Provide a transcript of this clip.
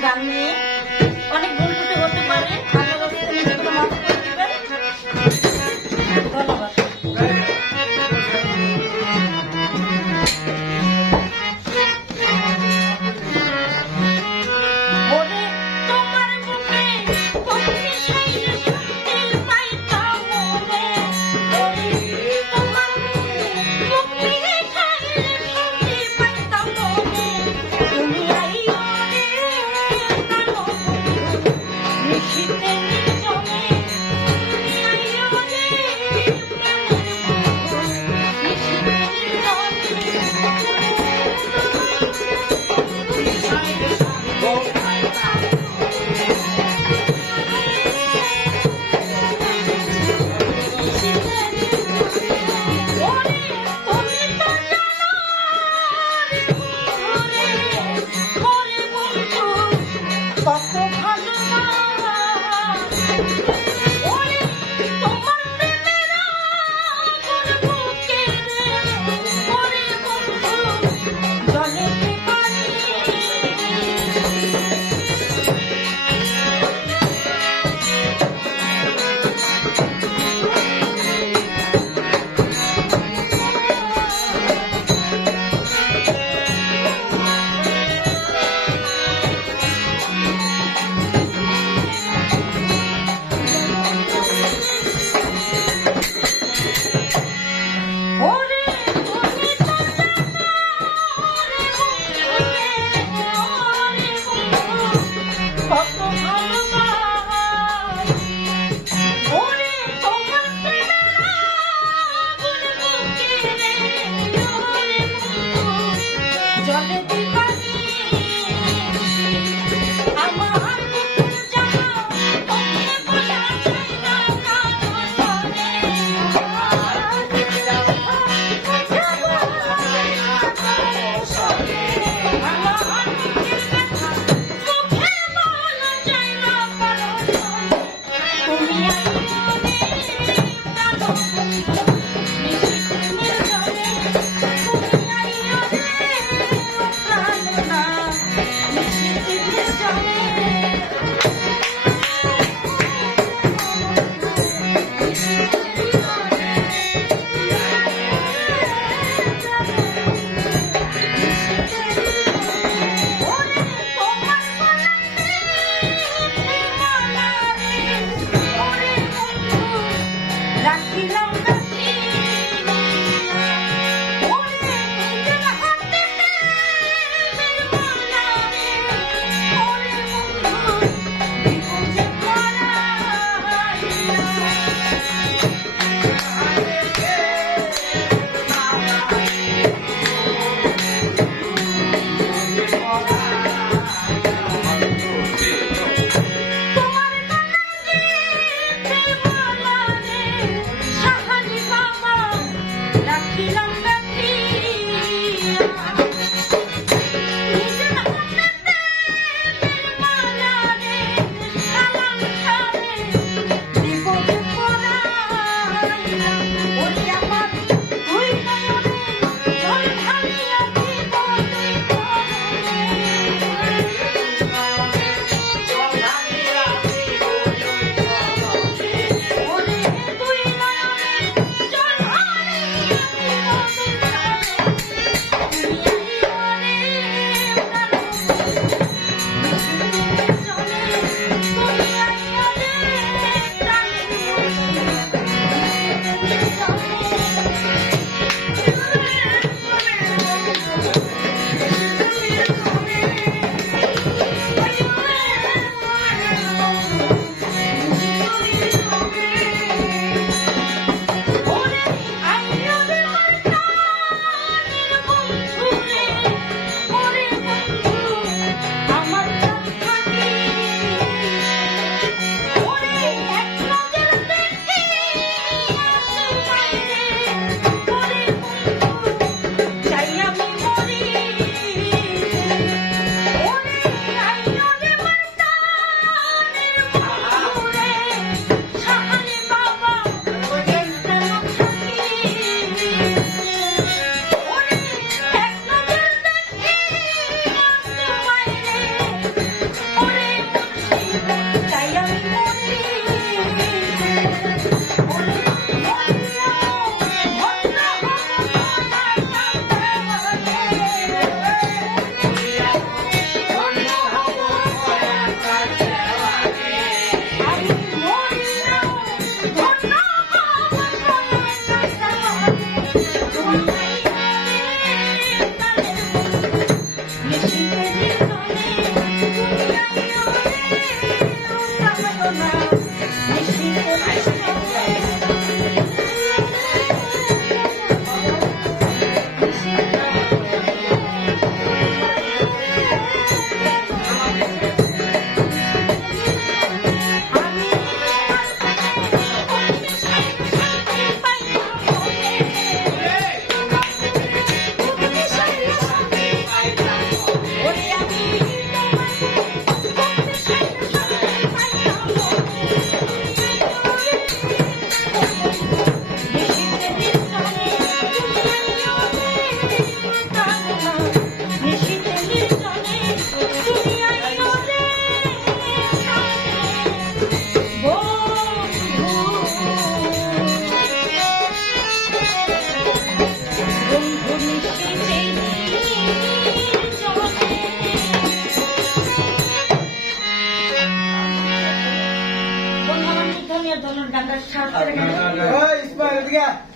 গান নিয়ে অনেক Thank you. Bye. ಅವ್ರಿಗೆ